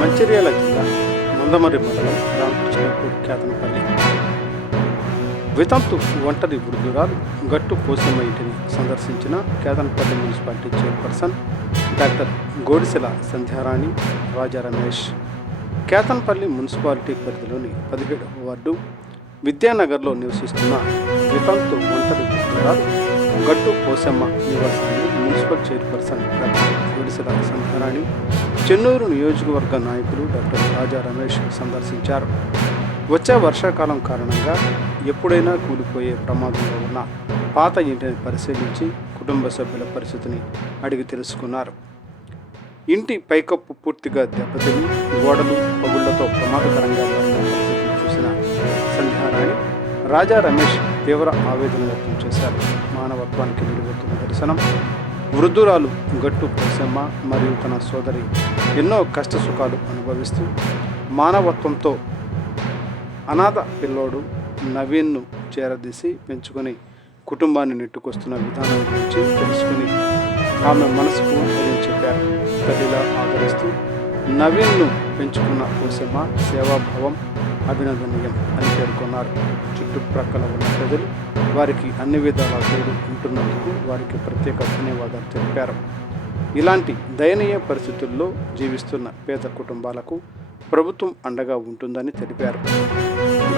మంచిర్యాల జిల్లా మందమర్రి మండలం రామకృష్ణపూర్ కేతనపల్లి వితంతు ఒంటరి వృద్ధురాలు గట్టు పోసమ్మ ఇంటిని సందర్శించిన Ketanapalli municipality chairperson doctor Godisela Sandhyarani Raja Ramesh. Ketanapalli municipality పరిధిలోని 17వ వార్డు విద్యానగర్లో నివసిస్తున్న వితంతు ఒంటరి వృద్ధురాలు గట్టు పోసమ్మ నివాసాన్ని municipal chairperson doctor Godisela Sandhyarani, Chennur నియోజకవర్గ నాయకులు డాక్టర్ రాజా రమేష్ సందర్శించారు. వచ్చే వర్షాకాలం కారణంగా ఎప్పుడైనా కూలిపోయే ప్రమాదంలో ఉన్న పాత ఇంటిని పరిశీలించి కుటుంబ సభ్యుల పరిస్థితిని అడిగి తెలుసుకున్నారు. ఇంటి పైకప్పు పూర్తిగా దెబ్బతిని గోడలు పగుళ్లతో ప్రమాదకరంగా మారిన పరిస్థితిని చూసిన సంధ్యారాణి రాజా రమేష్ తీవ్ర ఆవేదన వ్యక్తం చేశారు. మానవత్వానికి నిలువెత్తున దర్శనం. వృద్ధురాలు గట్టు పోసమ్మ మరియు తన సోదరి ఎన్నో కష్టసుఖాలు అనుభవిస్తూ మానవత్వంతో అనాథ పిల్లోడు నవీన్ను చేరదీసి పెంచుకొని కుటుంబాన్ని నెట్టుకొస్తున్న విధానం గురించి తెలుసుకుని ఆమె మనసుకు ధైర్యం చెప్పారు. తల్లిలా ఆదరిస్తూ నవీన్ను పెంచుకున్న పోసమ్మ సేవాభావం అభినందనీయం అని పేర్కొన్నారు. చుట్టుప్రక్కల ఉన్న ప్రజలు వారికి అన్ని విధాల తోడు ఉంటున్నందుకు వారికి ప్రత్యేక ధన్యవాదాలు తెలిపారు. ఇలాంటి దయనీయ పరిస్థితుల్లో జీవిస్తున్న పేద కుటుంబాలకు ప్రభుత్వం అండగా ఉంటుందని తెలిపారు.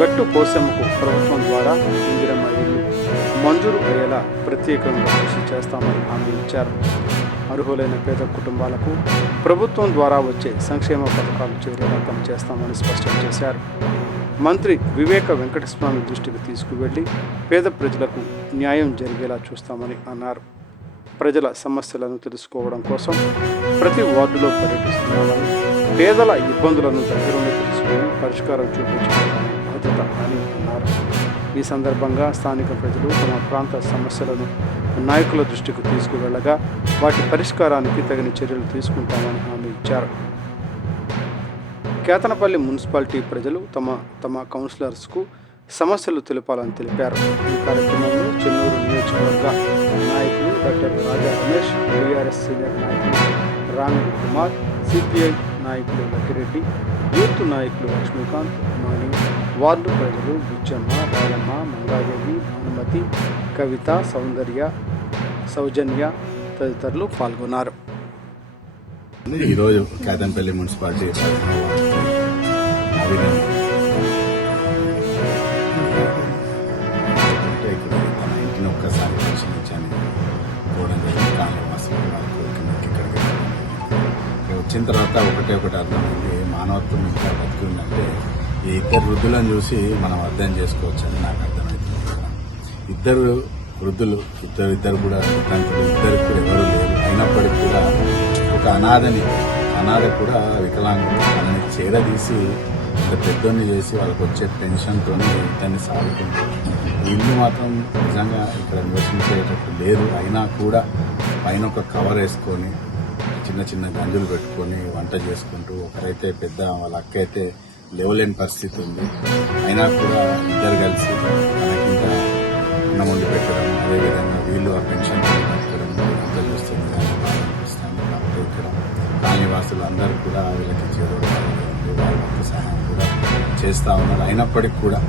గట్టు పోసమ్మకు ప్రభుత్వం ద్వారా ఇందిరమ్మ ఇల్లు మంజూరు అయ్యేలా ప్రత్యేకంగా కృషి చేస్తామని హామీ ఇచ్చారు. అర్హులైన పేద కుటుంబాలకు ప్రభుత్వం ద్వారా వచ్చే సంక్షేమ పథకాలు చేరేలా పనిచేస్తామని స్పష్టం చేశారు. మంత్రి వివేక వెంకటస్వామి దృష్టికి తీసుకువెళ్లి పేద ప్రజలకు న్యాయం జరిగేలా చూస్తామని అన్నారు. ప్రజల సమస్యలను తెలుసుకోవడం కోసం ప్రతి వార్డులో పర్యటిస్తున్నామని, పేదల ఇబ్బందులను దగ్గరుండి తెలుసుకుని పరిష్కారం చూపించుకోవడం బాధ్యత అని అన్నారు. ఈ సందర్భంగా స్థానిక ప్రజలు తమ ప్రాంత సమస్యలను నాయకుల దృష్టికి తీసుకువెళ్లగా వాటి పరిష్కారానికి తగిన చర్యలు తీసుకుంటామని హామీ ఇచ్చారు. కేతనపల్లి మున్సిపాలిటీ ప్రజలు తమ కౌన్సిలర్స్కు సమస్యలు తెలపాలని తెలిపారు. ఈ కార్యక్రమంలో చెన్నూరు నియోజకవర్గ నాయకులు డాక్టర్ రాజా రమేష్, బీఆర్ఎస్ సీనియర్ నాయకులు రామిడి కుమార్, సిపిఐ నాయకులు లక్కిరెడ్డి, యూత్ నాయకులు లక్ష్మీకాంత్, మాణి, వార్డు ప్రజలు బుచ్చమ్మ, రాయమ్మ, మంగాదేవి, భానుమతి, కవిత, సౌజన్య తదితరులు పాల్గొన్నారు. ఈరోజు కేతనపల్లి మున్సిపాలిటీ ఇక్కడ తన ఇంటిని ఒక్కసారి పరిశీలించాను. ఇక్కడ వచ్చిన తర్వాత ఒకటి అర్థమైంది, మానవత్వం ఇంకా బతికిందంటే ఈ ఇద్దరు వృద్ధులను చూసి మనం అర్థం చేసుకోవచ్చు అని నాకు అర్థమవుతుంది. ఇద్దరు వృద్ధులు ఇద్దరు కూడా వితంతులు, ఇద్దరికి కూడా ఎవరు లేరు. అయినప్పటికీ కూడా ఒక అనాథ కూడా వికలాంగులు వాళ్ళని చేరదీసి ఇంత పెద్దోన్ని చేసి వాళ్ళకి వచ్చే పెన్షన్తో దాన్ని సాగుతుంది. ఇల్లు మాత్రం నిజంగా ఇక్కడ నివసించేటట్టు లేదు. అయినా కూడా పైన ఒక కవర్ వేసుకొని చిన్న గంజులు పెట్టుకొని వంట చేసుకుంటూ, ఒకరైతే పెద్ద వాళ్ళ అక్క అయితే లేవలేని పరిస్థితి ఉంది. అయినా కూడా ఇద్దరు కలిసి మనకింత అన్నం వండి పెట్టడం, అదేవిధంగా వీళ్ళు ఆ పెన్షన్ పెట్టడం అంతా చూస్తుంది. కాబట్టి ఇక్కడ కాలనీవాసులు అందరూ కూడా వీళ్ళకి వాళ్ళకి సహాయం కూడా చేస్తూ ఉన్నారు. అయినప్పటికీ కూడా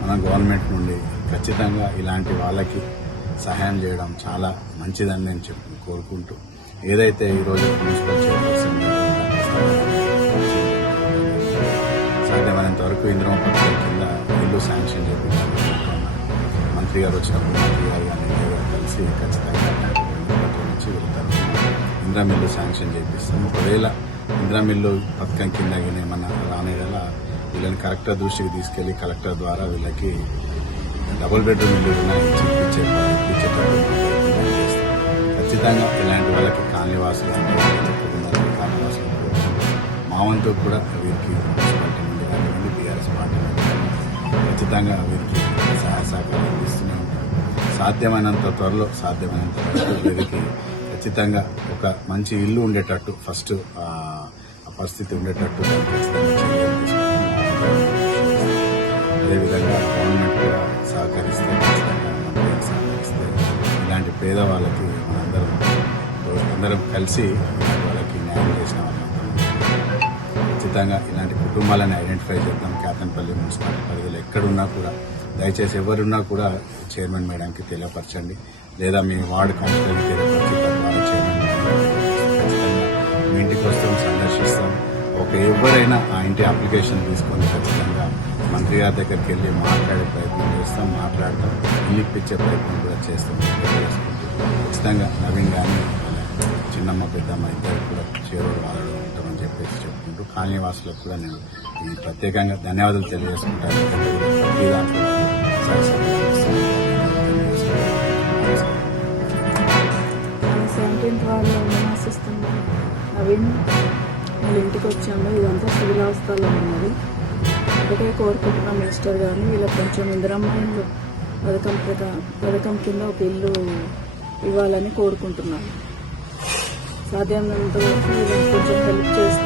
మన గవర్నమెంట్ నుండి ఖచ్చితంగా ఇలాంటి వాళ్ళకి సహాయం చేయడం చాలా మంచిదని నేను కోరుకుంటూ, ఏదైతే ఈరోజు మున్సిపల్ చైర్పర్సన్ సాధ్యమైనంత వరకు ఇందిరమ్మ పథకం కింద ఇల్లు శాంక్షన్ చేయించాలి. మంత్రి గారు వచ్చినప్పుడు మంత్రి గారు కానీ కలిసి ఖచ్చితంగా నుంచి వెళ్తారు. ఇందిరమ్మ ఇల్లు శాంక్షన్ చేపిస్తాం. ఒకవేళ ఇందిరమ్మ ఇల్లు పథకం కింద ఏమన్నా రానేలా వీళ్ళని కలెక్టర్ దృష్టికి తీసుకెళ్లి కలెక్టర్ ద్వారా వీళ్ళకి డబుల్ బెడ్రూమ్ ఇల్లు ఇప్పించేటట్టు ఖచ్చితంగా ఇలాంటి వాళ్ళకి కాలనీవాసులు మా వంతు కూడా వీరికి మున్సిపాలిటీ నుండి కానివ్వండి, బీఆర్ఎస్ పార్టీ నుండి ఖచ్చితంగా వీరికి సహాయ సహకారాలు అందిస్తూనే ఉంటాం. సాధ్యమైనంత త్వరలో వరకు వీరికి ఖచ్చితంగా ఒక మంచి ఇల్లు ఉండేటట్టు, ఫస్ట్ ఆ పరిస్థితి ఉండేటట్టు ఖచ్చితంగా చర్యలు తీసుకుంటాం. అదేవిధంగా గవర్నమెంట్ కూడా సహకరిస్తే, ఖచ్చితంగా మంత్రి సహకరిస్తే ఇలాంటి పేదవాళ్ళకి అందరం కలిసి వాళ్ళకి న్యాయం చేసిన వాళ్ళం. ఖచ్చితంగా ఇలాంటి కుటుంబాలను ఐడెంటిఫై చేద్దాం. కేతన్పల్లి మున్సిపాలిటీ పరిధిలో ఎక్కడున్నా కూడా దయచేసి ఎవరున్నా కూడా చైర్మన్ మేడంకి తెలియపరచండి, లేదా మీ వార్డు కౌన్సిలర్కి తెలియపరిచి తద్వారా చైర్మన్ మేడం ఖచ్చితంగా మీ ఇంటికి వస్తాం, సందర్శిస్తాం. ఎవరైనా ఆ ఇంటి అప్లికేషన్ తీసుకొని ఖచ్చితంగా మంత్రి గారి దగ్గరికి వెళ్ళి మాట్లాడే ప్రయత్నం చేస్తాం, మాట్లాడతాం, ఇల్లు ఇప్పించే ప్రయత్నం కూడా చేస్తాం. ఖచ్చితంగా నవీన్ కానీ చిన్నమ్మ పెద్దమ్మ ఇద్దరు కూడా చేరువలు వాడడం ఉంటామని చెప్పేసి చెప్పుకుంటూ కాలనీ వాసులకు కూడా నేను ఈ ప్రత్యేకంగా ధన్యవాదాలు తెలియజేసుకుంటాను. ప్రతి దాంట్లో సెవెంటీన్త్ వార్డులో నివాసిస్తున్నాం. నవీన్ వాళ్ళ ఇంటికి వచ్చాము. ఇదంతా శిథిలావస్థలో ఉన్నది. ఒకటే కోరుకుంటున్నాం మినిస్టర్ గారిని, వీళ్ళకి కొంచెం ఇందిరమ్మ ఇల్లు పథకం కింద ఒక ఇల్లు ఇవ్వాలని కోరుకుంటున్నాను. సాధ్యమైనంత వరకు వీళ్ళకి కొంచెం హెల్ప్ చేసి